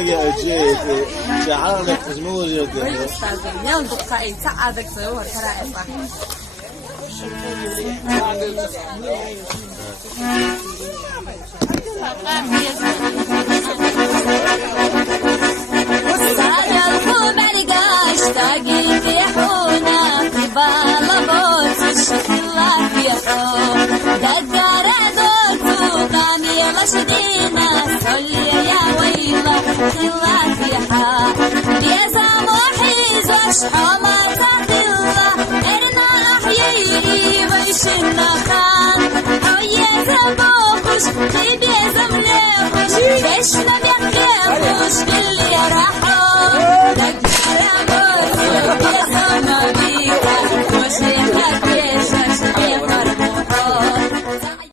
يا شيخ شعارك تسمو يا يوم دقائق ساعدك سوى كرائصة وصار الخمر قاش تاقي في حونا قبال بوت الشكلة في حون دقار دوتو قامي لشدينا سولي يا ويلا خلا في حا بيزا موحيز وشحوما تخلا ارنا احيي ويشنا خا